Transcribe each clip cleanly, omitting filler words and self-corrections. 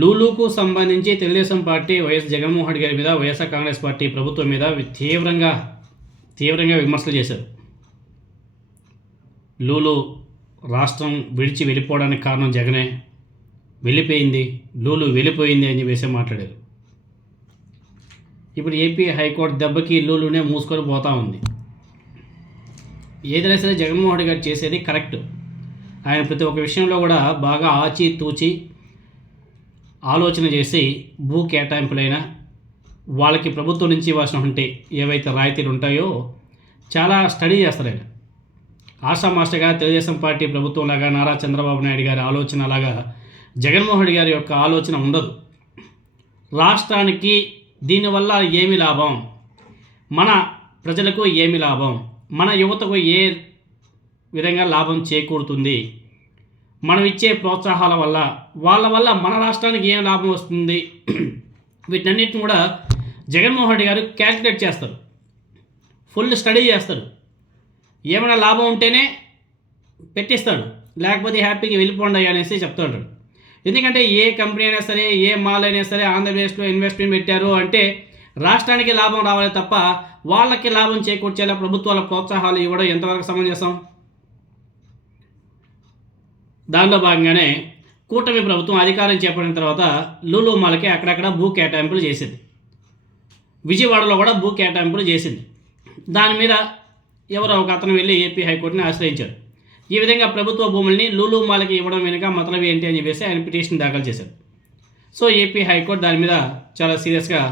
లూలుకు సంబంధించి Telugu Desam party YS Jaganmohan Reddy గారి మీద వైఎస్ఆర్ కాంగ్రెస్ పార్టీ ప్రభుత్వం మీద తీవ్రంగా విమర్శలు చేశారు. లూలు రాష్ట్రం విడిచి వెళ్ళిపోవడానికి కారణం జగనే, లూలు వెళ్ళిపోయింది అని చెప్పేసి మాట్లాడారు. ఇప్పుడు ఏపీ హైకోర్టు దెబ్బకి లూలునే మూసుకొని పోతూ ఉంది. ఏదైనా సరే జగన్మోహన్ రెడ్డి గారు చేసేది కరెక్ట్. ఆయన ప్రతి ఒక్క విషయంలో కూడా బాగా ఆచితూచి ఆలోచన చేసి భూ కేటాయింపులైనా వాళ్ళకి ప్రభుత్వం నుంచి ఇవ్వాల్సినటువంటి ఏవైతే రాయితీలు ఉంటాయో చాలా స్టడీ చేస్తారు. ఆయన ఆషామాషగా తెలుగుదేశం పార్టీ ప్రభుత్వంలాగా నారా చంద్రబాబు నాయుడు గారి ఆలోచనలాగా జగన్మోహన్ రెడ్డి గారి యొక్క ఆలోచన ఉండదు. రాష్ట్రానికి దీనివల్ల ఏమి లాభం, మన ప్రజలకు ఏమి లాభం, మన యువతకు ఏ విధంగా లాభం చేకూరుతుంది, మనం ఇచ్చే ప్రోత్సాహాల వల్ల వాళ్ళ వల్ల మన రాష్ట్రానికి ఏం లాభం వస్తుంది, వీటన్నిటిని కూడా జగన్మోహన్ రెడ్డి గారు క్యాల్కులేట్ చేస్తారు, ఫుల్ స్టడీ చేస్తారు. ఏమైనా లాభం ఉంటేనే పెట్టిస్తాడు, లేకపోతే హ్యాపీగా వెళ్ళిపోండి అనేసి చెప్తాడు. ఎందుకంటే ఏ కంపెనీ అయినా సరే, ఏ మాల్ అయినా సరే ఆంధ్రప్రదేశ్లో ఇన్వెస్ట్మెంట్ పెట్టారు అంటే రాష్ట్రానికి లాభం రావాలి తప్ప వాళ్ళకి లాభం చేకూర్చేలా ప్రభుత్వాల ప్రోత్సాహాలు ఇవ్వడం ఎంతవరకు సమంజసం? దానిలో భాగంగానే కూటమి ప్రభుత్వం అధికారం చేపట్టిన తర్వాత లూలు మాల్కి అక్కడక్కడ భూ కేటాయింపులు చేసింది. విజయవాడలో కూడా భూ కేటాయింపులు చేసింది. దాని మీద ఎవరో ఒక అతను వెళ్ళి ఏపీ హైకోర్టుని ఆశ్రయించారు. ఈ విధంగా ప్రభుత్వ భూముల్ని లూలు మాల్కి ఇవ్వడం వెనుక మతలబు ఏంటి అని చెప్పేసి ఆయన పిటిషన్ దాఖలు చేశారు. సో ఏపీ హైకోర్టు దాని మీద చాలా సీరియస్గా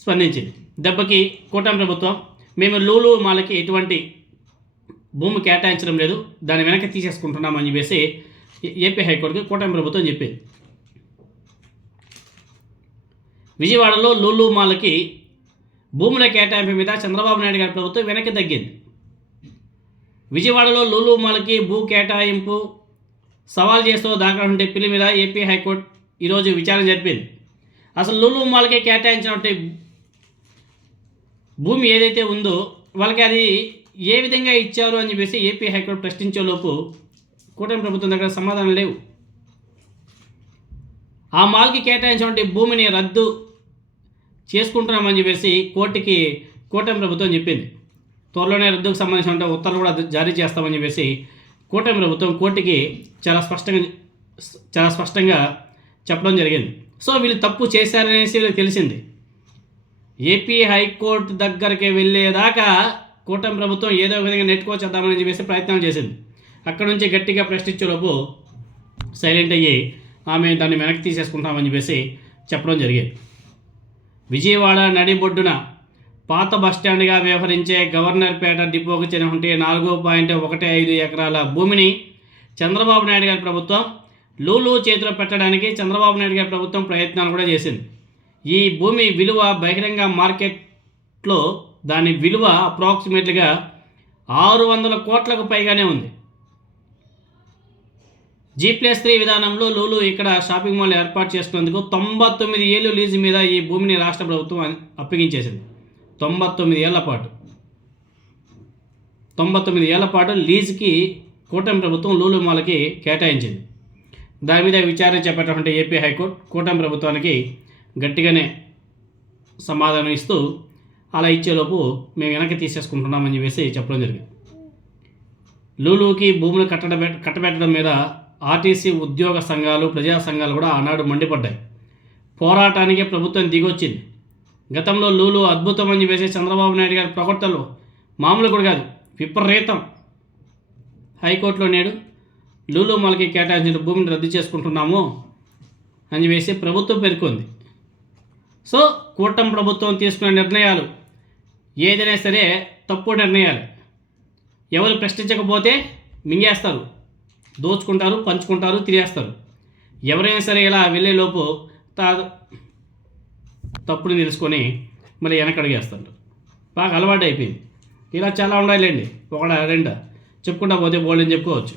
స్పందించింది. దెబ్బకి కూటమి ప్రభుత్వం మేము లూలు మాల్కి ఎటువంటి భూమి కేటాయించడం లేదు, దాన్ని వెనక్కి తీసేసుకుంటున్నామని చెప్పేసి ఏపీ హైకోర్టుకి కూటమి ప్రభుత్వం చెప్పింది. విజయవాడలో లూలు మాల్కి భూముల కేటాయింపు మీద చంద్రబాబు నాయుడు గారి ప్రభుత్వం వెనక్కి తగ్గింది. విజయవాడలో లూలు మాల్కి భూ కేటాయింపు సవాల్ చేస్తూ దాఖలు పిల్లి మీద ఏపీ హైకోర్టు ఈరోజు విచారణ జరిపింది. అసలు లూలు మాల్కి కేటాయించినటువంటి భూమి ఏదైతే ఉందో వాళ్ళకి అది ఏ విధంగా ఇచ్చారు అని చెప్పేసి ఏపీ హైకోర్టు ప్రశ్నించేలోపు కూటమి ప్రభుత్వం దగ్గర సమాధానం లేవు. ఆ మాల్కి కేటాయించినటువంటి భూమిని రద్దు చేసుకుంటున్నామని చెప్పేసి కోర్టుకి కూటమి ప్రభుత్వం చెప్పింది. త్వరలోనే రద్దుకు సంబంధించిన ఉత్తర్వులు కూడా జారీ చేస్తామని చెప్పేసి కూటమి ప్రభుత్వం కోర్టుకి చాలా స్పష్టంగా చెప్పడం జరిగింది. సో వీళ్ళు తప్పు చేశారనేసి వీళ్ళకి తెలిసింది. ఏపీ హైకోర్టు దగ్గరికి వెళ్ళేదాకా కూటమి ప్రభుత్వం ఏదో విధంగా నెట్టుకొచ్చేద్దామని చెప్పేసి ప్రయత్నాలు చేసింది. అక్కడ నుంచి గట్టిగా ప్రశ్నించేలోపు సైలెంట్ అయ్యి ఆమె దాన్ని వెనక్కి తీసేసుకుంటామని చెప్పేసి చెప్పడం జరిగింది. విజయవాడ నడిబొడ్డున పాత బస్టాండ్గా వ్యవహరించే గవర్నర్పేట డిపోకు చెందిన 4.15 ఎకరాల భూమిని చంద్రబాబు నాయుడు గారి ప్రభుత్వం లూలు చేతిలో పెట్టడానికి చంద్రబాబు నాయుడు గారి ప్రభుత్వం ప్రయత్నాలు కూడా చేసింది. ఈ భూమి విలువ బహిరంగ మార్కెట్లో దాని విలువ అప్రాక్సిమేట్లీగా 600 కోట్లకు పైగానే ఉంది. G+3 విధానంలో లూలు ఇక్కడ షాపింగ్ మాల్ ఏర్పాటు చేసినందుకు 99 ఏళ్ళు లీజు మీద ఈ భూమిని రాష్ట్ర ప్రభుత్వం అప్పగించేసింది. 99 ఏళ్ల పాటు లీజుకి కూటమి ప్రభుత్వం లూలు మాల్కి కేటాయించింది. దాని మీద విచారణ చేపట్టినటువంటి ఏపీ హైకోర్టు కూటమి ప్రభుత్వానికి గట్టిగానే సమాధానం ఇస్తూ అలా ఇచ్చేలోపు మేము వెనక్కి తీసేసుకుంటున్నామని చెప్పేసి చెప్పడం జరిగింది. లూలుకి భూములు కట్టబెట్టడం మీద ఆర్టీసీ ఉద్యోగ సంఘాలు, ప్రజా సంఘాలు కూడా ఆనాడు మండిపడ్డాయి. పోరాటానికే ప్రభుత్వం దిగొచ్చింది. గతంలో లూలు అద్భుతం అని చెప్పేసి చంద్రబాబు నాయుడు గారి ప్రవర్తనలు మామూలు కూడా కాదు, విపరీతం. హైకోర్టులో నేడు లూలు మాల్కి కేటాయించిన భూమిని రద్దు చేసుకుంటున్నాము అని చెప్పేసి ప్రభుత్వం పేర్కొంది. సో కూటమి ప్రభుత్వం తీసుకునే నిర్ణయాలు ఏదైనా సరే తప్పు నిర్ణయాలు. ఎవరు ప్రశ్నించకపోతే మింగేస్తారు, దోచుకుంటారు, పంచుకుంటారు, తిరిగేస్తారు. ఎవరైనా సరే ఇలా వెళ్ళేలోపు తప్పుని తెలుసుకొని మళ్ళీ వెనకడిగేస్తారు. బాగా అలవాటు అయిపోయింది. ఇలా చాలా ఉండాలండి, ఒకడా రెండా చెప్పుకుంటా పోతే బోల్డని చెప్పుకోవచ్చు.